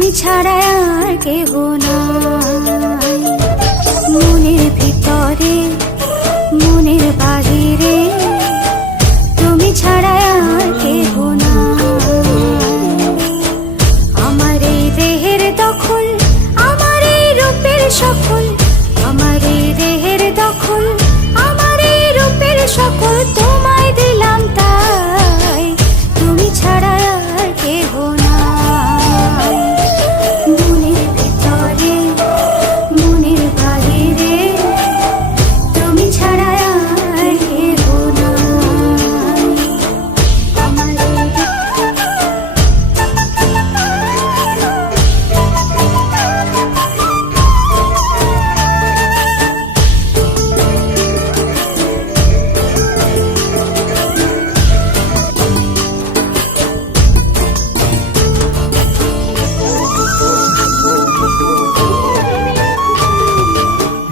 তুমি ছাড়া আর কেহ নাই। মনের ভিতরে মনের বাহিরে তুমি ছাড়া আর কেহ নাই। আমার এই দেহের দখল, আমার এই রূপের সকল, আমার এই দেহের দখল, আমার এই রূপের সকল তোমায় দিলাম তাই। তুমি ছাড়া আর কেহ নাই। মনের ভিতরে মনের বাহিরে তুমি ছাড়া আর কেহ নাই। আমার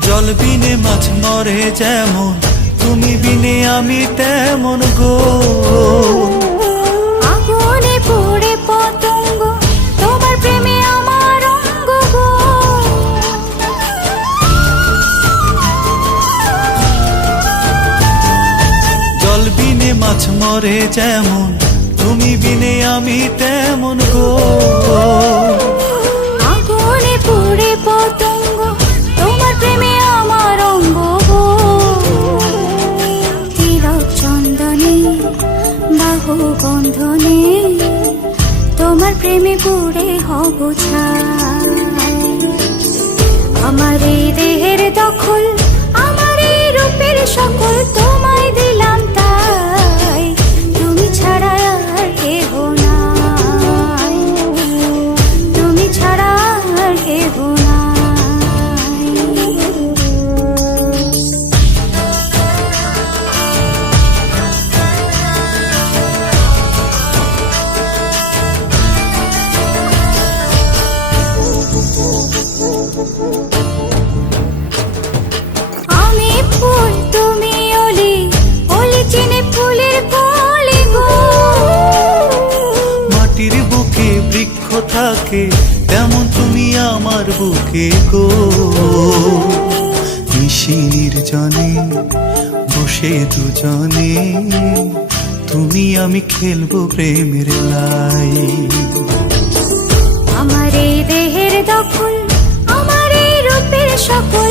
জল বিনে মাছ মরে যেমন, তুমি বিনে আমি তেমন গো। আগুনে পড়ে পতঙ্গ, তোমার প্রেমে আমার অঙ্গ গো। জল বিনে মাছ মরে যেমন, তুমি বিনে আমি তেমন গো। আগুনে পড়ে পতঙ্গ, তোমার প্রেমে আমার অঙ্গ গো। তিলক চন্দনে বাহু বন্ধনে তোমার প্রেমে পড়ে হব ছাই। আমার এই দেহের দখল, আমার এই রূপের সকল তোমায় দিলাম তাই। তুমি ছাড়া আর কেহ নাই। তুমি ছাড়া আর কেহ নাই। আমি ফুল তুমি অলি, অলি চিনে ফুলের কলি গো। মাটির বুকে বৃক্ষ থাকে, তেমন তুমি আমার বুকে গো। নিশির জনে বসে দুজনে, তুমি আমি খেলবো প্রেমের লাই। আমার এই দেহের দখল, আমার এই রূপের সকল